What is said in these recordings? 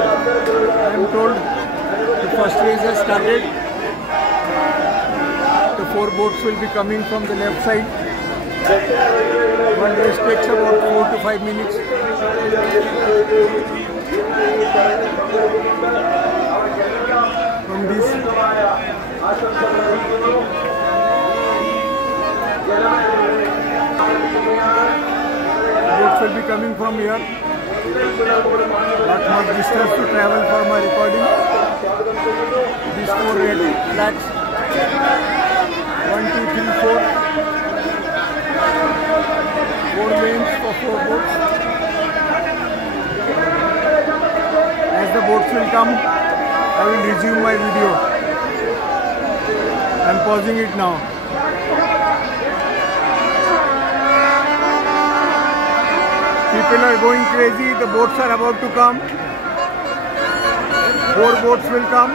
I am told the first race has started. The 4 boats will be coming from the left side. One race takes about 4 to 5 minutes. From this boats will be coming from here. Not much distance to travel for my recording. These 4 red flags. 1, 2, 3, 4. 4 lanes for 4 boats. As the boats will come, I will resume my video. I am pausing it now. People are going crazy. The boats are about to come. 4 boats will come.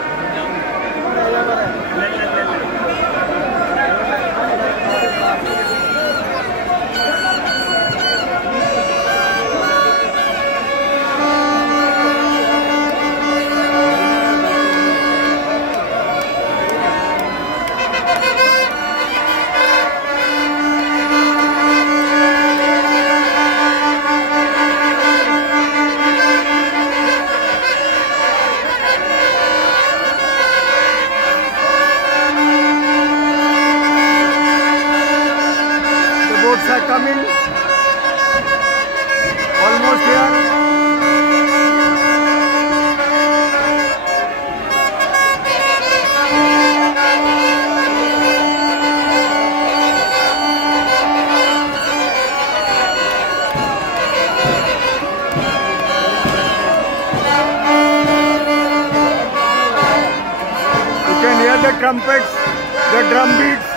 Are coming almost here. You can hear the trumpets, the drum beats.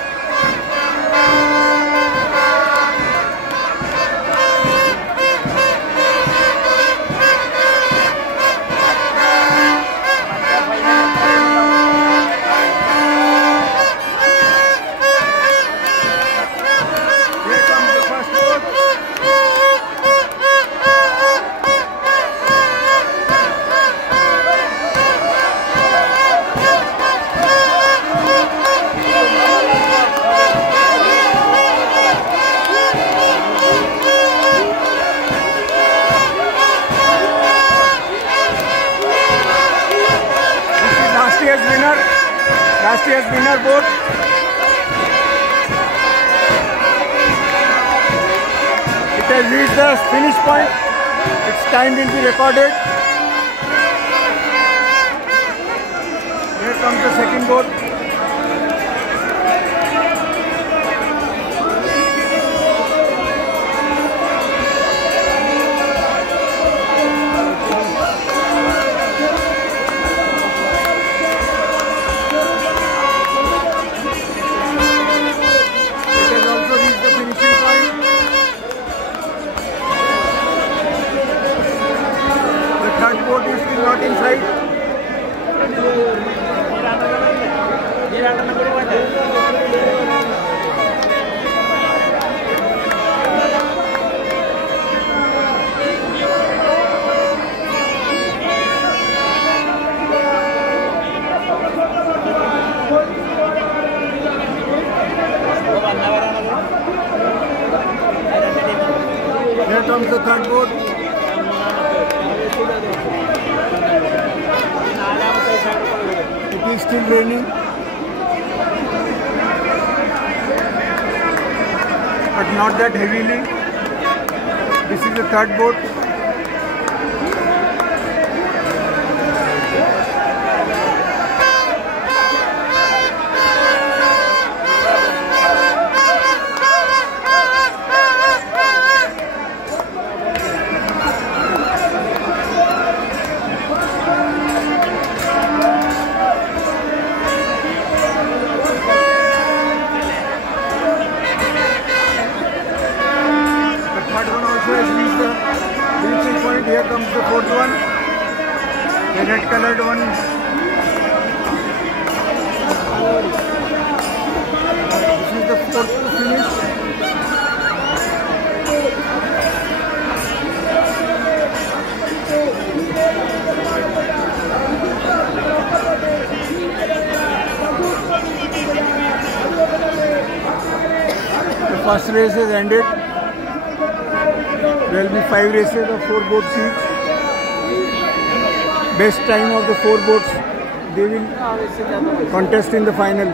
Last year's winner boat. It has reached the finish point. Its time will be recorded. Here comes the second boat. Boat is still not inside. Here comes the third boat. It is still raining, but not that heavily. This is the third boat. Here comes the 4th one, the red colored one. This is the 4th to finish. The first race has ended. There will be 5 races of 4 boats each. Best time of the 4 boats, they will contest in the final.